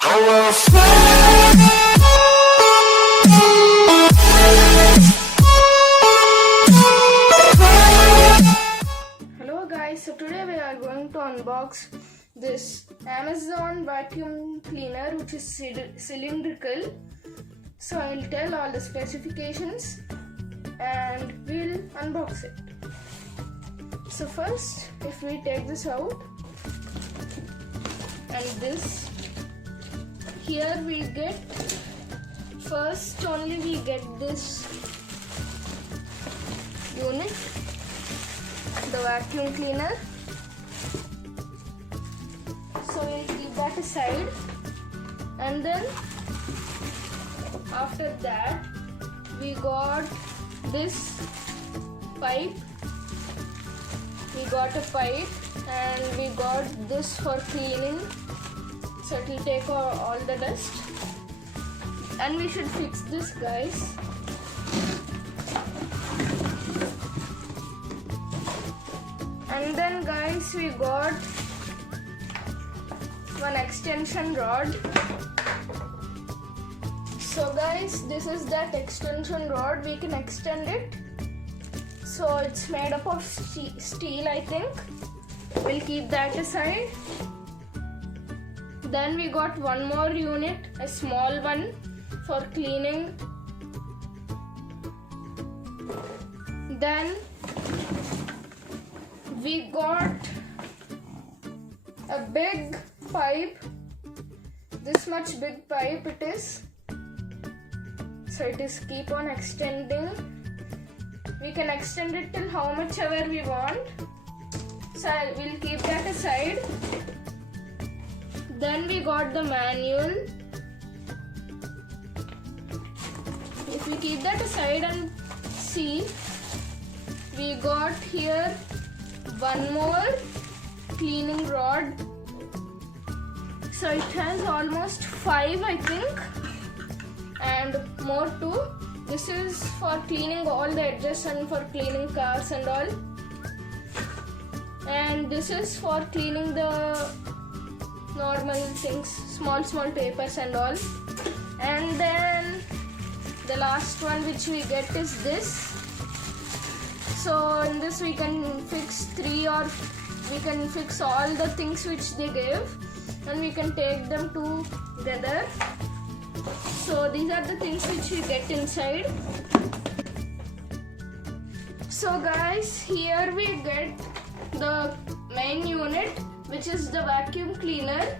Hello guys, so today we are going to unbox this Amazon vacuum cleaner, which is cylindrical. So I'll tell all the specifications and we'll unbox it. So first, if we take this out, and this, here we get, first only we get this unit, the vacuum cleaner. So we'll keep that aside, and then after that we got this pipe. We got a pipe and we got this for cleaning, so it will take all the dust, and we should fix this, guys. And then guys, we got one extension rod. So guys, this is that extension rod. We can extend it. So it's made up of steel, I think. We'll keep that aside. Then we got one more unit, a small one for cleaning. Then we got a big pipe, this much big pipe it is. So it is keep on extending. We can extend it till how much ever we want. So we'll keep that aside. Then we got the manual. If we keep that aside and see, we got here one more cleaning rod. So it has almost 5, I think, and more too. This is for cleaning all the edges and for cleaning cars and all. And this is for cleaning the normal things, small papers and all. And then the last one which we get is this. So in this we can fix 3, or we can fix all the things which they give, and we can take them together. So these are the things which we get inside. So guys, here we get the main unit, which is the vacuum cleaner.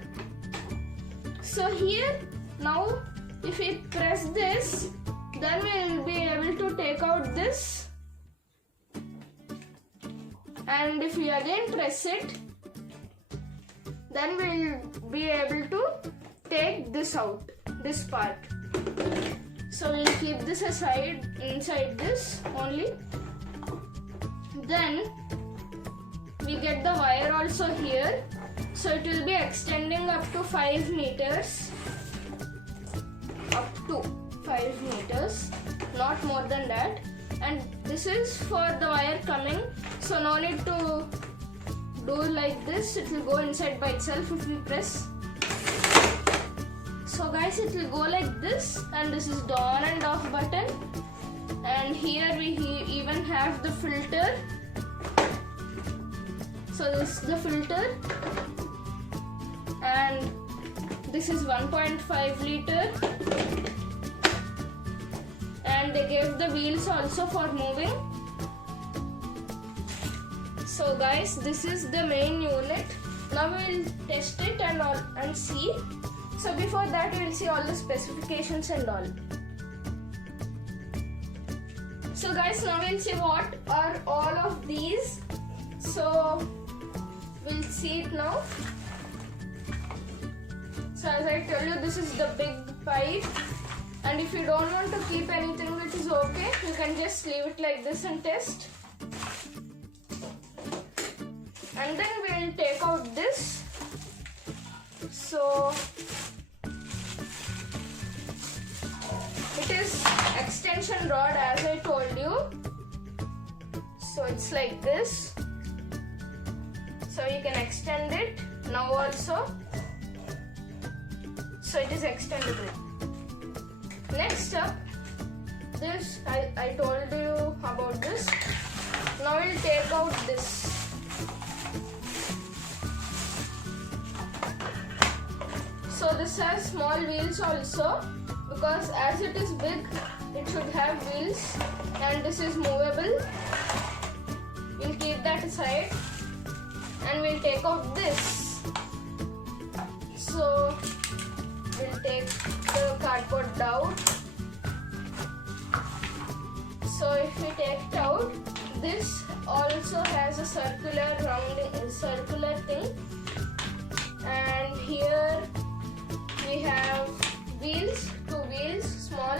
So here, now if we press this, then we will be able to take out this. And if we again press it, then we will be able to take this out, this part. So we'll keep this aside, inside this only. Then we get the wire also here. So it will be extending up to 5 meters. Up to 5 meters, not more than that. And this is for the wire coming, so no need to do like this. It will go inside by itself if we press. So guys, it will go like this, and this is the on and off button. And here we even have the filter. So this is the filter, and this is 1.5 liter. And they gave the wheels also for moving. So guys, this is the main unit. Now we will test it and see. So before that, we will see all the specifications and all. So guys, now we'll see what are all of these. So we'll see it now. So as I told you, this is the big pipe. And if you don't want to keep anything, which is okay, you can just leave it like this and test. And then we'll take out this. So it is extension rod, as I told you. So it's like this. So you can extend it now also. so it is extendable. Next up, this I told you about this. Now we'll take out this. So this has small wheels also, because as it is big, it should have wheels, and this is movable. We'll keep that aside, and we'll take out this. So we'll take the cardboard out. So if we take it out, this also has a circular thing, and here we have wheels, 2 wheels, small,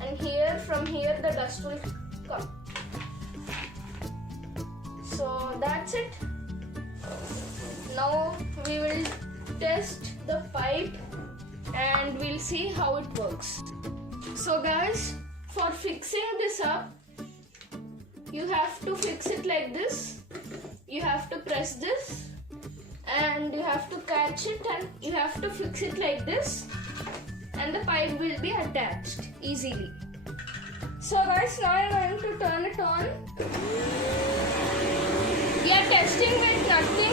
and here, from here the dust will come. So that's it. Now we will test the pipe and we'll see how it works. So guys, for fixing this up, you have to fix it like this. You have to press this and you have to catch it, and you have to fix it like this, and the pipe will be attached easily. So guys, now I'm going to turn it on. We are testing with nothing.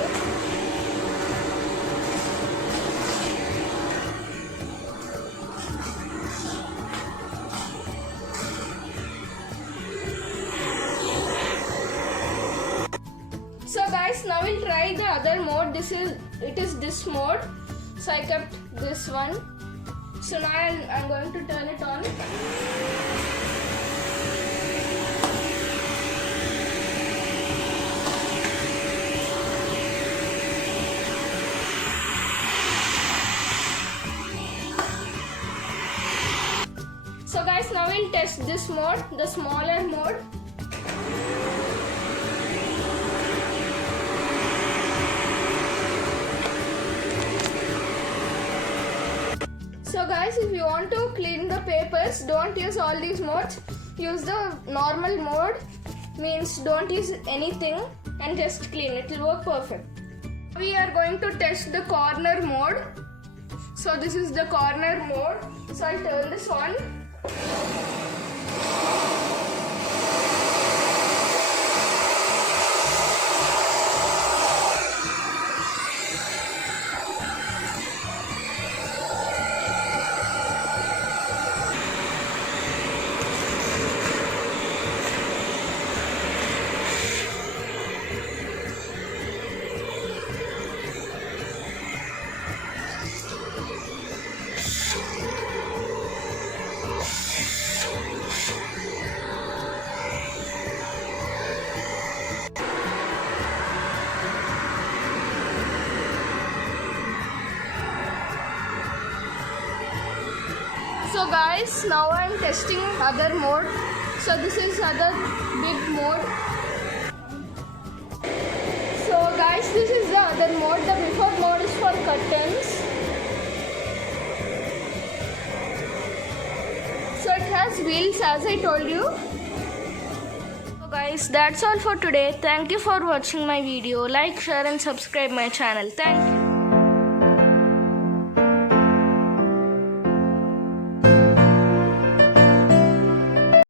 So guys, now we'll try the other mode. It is this mode. So I kept this one. So now I'm going to turn it on. So guys, now we'll test this mode, the smaller mode. So guys, if you want to clean the papers, don't use all these modes. Use the normal mode, means don't use anything, and just clean. It will work perfect. We are going to test the corner mode. So this is the corner mode. So I'll turn this on. So guys, now I am testing other mode. So this is other big mode. So guys, this is the other mode. The before mode is for curtains. So it has wheels, as I told you. So guys, that's all for today. Thank you for watching my video. Like, share and subscribe my channel. Thank you.